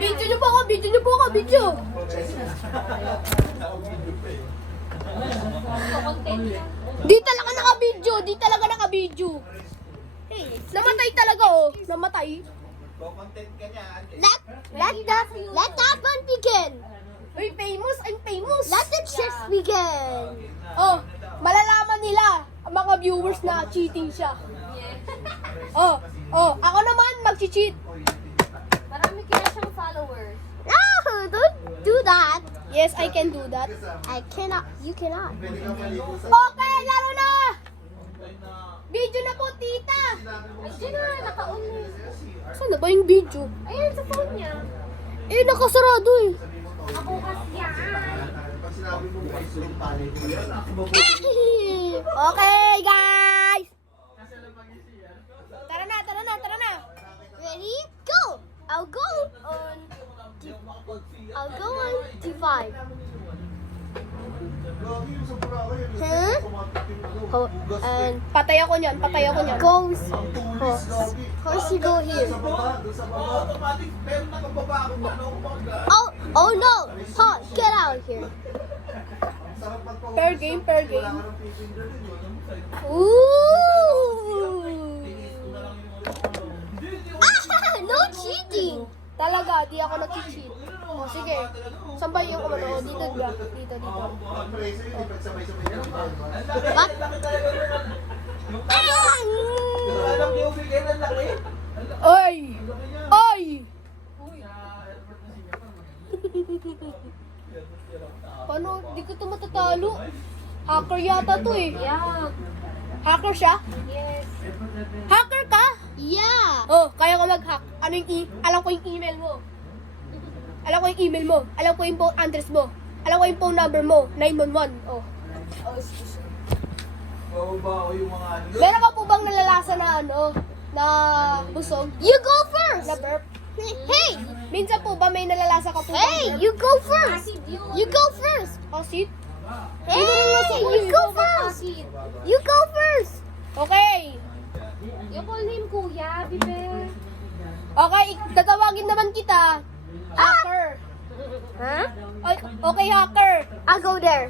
Video niyo po ako, video niyo po ako, video. Di talaga naka-video, di talaga naka-video. Hey, namatay talaga oh, namatay. Let that one begin. Uy, famous, I'm famous. Let the chicks begin. Oh, malalaman nila ang mga viewers na cheating siya. Oh, ako naman mag-cheat. Marami kaya siyang followers. No, don't do that. Yes, I can do that. I cannot. You cannot. Okay, laro na! Video na po, tita! Ay, siya na, naka-on na. Saan na ba yung video? Ayun, sa phone niya. Eh, nakasarado eh. Ako kasi yan. Okay, guys! Tara na. Ready? Go. I'll go on. I'll go on D5. Huh? Oh, and Patay ako niyan. goes. First you go here. Oh no! Huh, get out of here. Per game. Ooh! No cheating. Talaga, di ako nag-cheat. Oh, sige. Saan ba yung umano? Dito. What? Oy! Paano? Di ko ito matatalo. Hacker yata to eh. Yeah. Hacker siya? Yes. Hacker ka? Yeah. Oh, kaya ko mag-hack. Alam ko yung email mo. Alam ko yung email mo. Alam ko yung phone address mo. Alam ko yung phone number mo. 911. Oh. Meron ka po bang nalalasa na na busog? You go first. Na burp? Hey, Minsan po ba may nalalasa ka po? hey, you go first. Acid yun. You go first. Acid? Hey, you go first. Acid. You go first. Okay. Yung call name kuya, bibe. Okay, tatawagin naman kita. Hacker. Huh? Okay, hacker. I'll go there.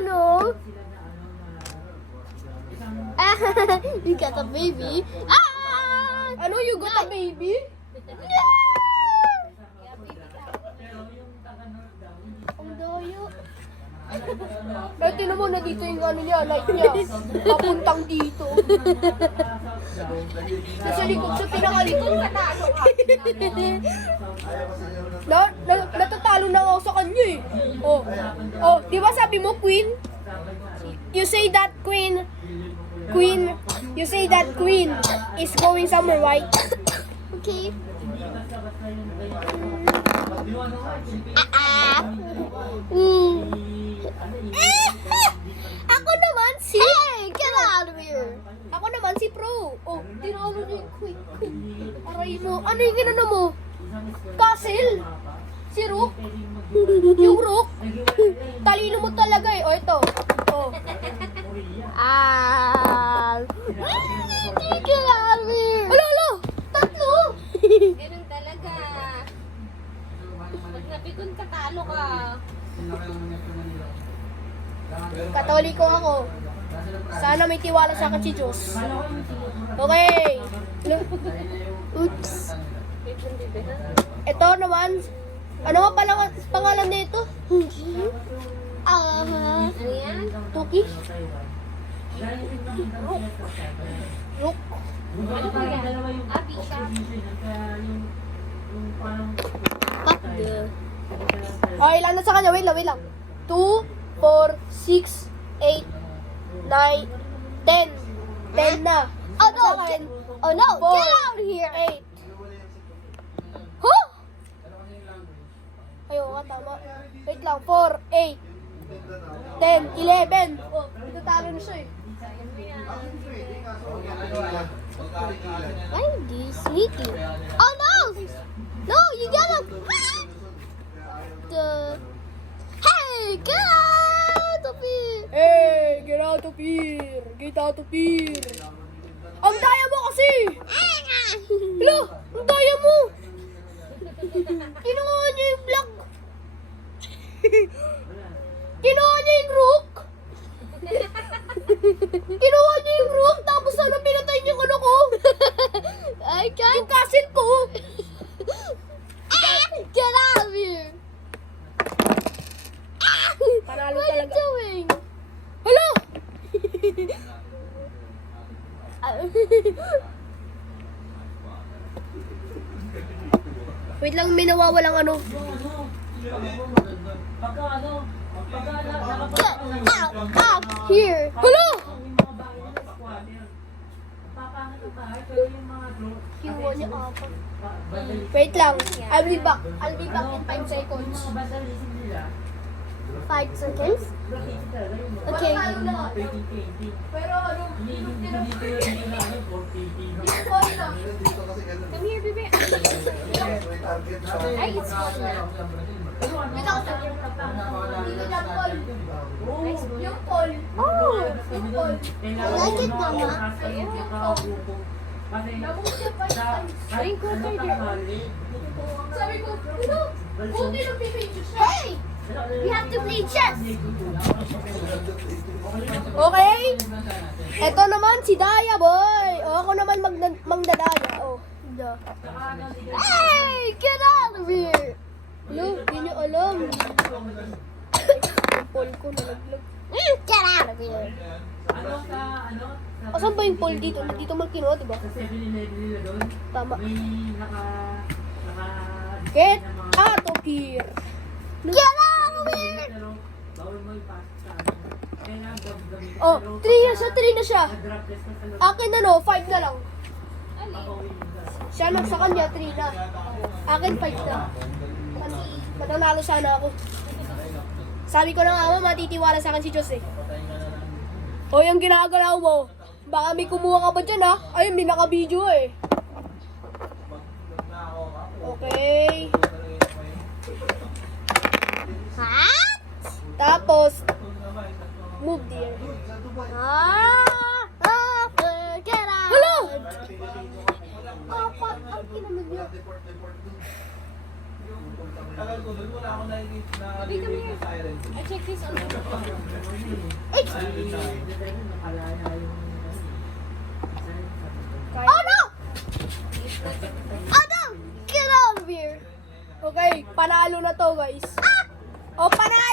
No. You got a baby. Ano, you got a baby? No. Ang dayo. Eh, tinan mo na dito yung niya, light niya. Papuntang dito. Sa likod siya, pinakalikod. Natatalo na ako sa kanya eh. Oh, di ba sabi mo, Queen? You say that Queen is going somewhere, right? Okay. Ako naman si... Hey, get out of here. Ako naman si Pro. Oh, tinalo niya yung Queen. Aray mo. Ano yung ginano mo? Castle? Si Rook? Yung Rook? Talino mo talaga eh. Oh, ito. Oh. Get out of here. Alo! Tatlo! Ganun talaga. Pag napikon ka, talo ka. Katoliko ako. Sana may tiwala sa akin si Diyos. Okay. Oops. Ito naman. Ano nga pala pangalan nito? Ano yan? Tuki? Rook. Ano ba yan? Abi siya. Fuck the. Okay, ilan na sa kanya? Wait lang. 2, 4, 6, 8, 9, 10. 10 na. Oh no! Sa akin, Oh no! 4, Get out of here! 8. Huh? Ayaw nga, tama. Wait lang. 4, 8, 10, 11. Oh, itatalo na siya eh. Why are you sneaking? Oh no! No, you gotta. Hey, get out of here! Hey, get Get out of here! Get out of here! Ang daya mo kasi! Hello! Ang daya mo! Kinuha niya yung block! Kinuha niya yung rook! Kinuha niya yung rook, tapos sana pinatay niya yung ano ko! I can't. Yung castle ko! Get out of here. Panalo What are you talaga. doing? Hello! Wait lang, may nawawalang ano. Get out of here. Hello! Kinuha niya ako. Wait lang, I'll be back. I'll be back in 5 seconds. 5 seconds. Okay. Pero ano, Come here, baby. Ay, it's fun na. Wait ako sa dito na call. Yung call. Oh, Yung call. I like it, Mama. Nabukos siya 5 times. Ay, quarter there. Sabi ko, ano? Buti nung pipicture siya. Hey, we have to play chess. Okay? Eto naman si Daya, boy. O, ako naman magdadaya. Oh, da. Hey, get out of here. Hello, di nyo alam. Yung poll ko nalaglag. Get out of here. Asan ba yung poll dito? Dito man kinuha, diba? Tama. Get out of here. Get out of here. Oh, 3 na siya, 3 na siya. Akin na no, 5 na lang. Siya sa kanya, 3 na. Akin, 5 na. Kasi matanalo sana ako. Sabi ko na nga, matitiwala sa akin si Diyos eh. O, yung ginagalaw mo. Baka may kumuha ka ba dyan ha? Ayun, may naka-video eh. Okay. Ha? Tapos, move dear. Get out. Hello! Apat ang kinamig niya. Baby, come here. I check this on Oh no! Oh no! Get out of here. Okay, panalo na to guys. O, panalo!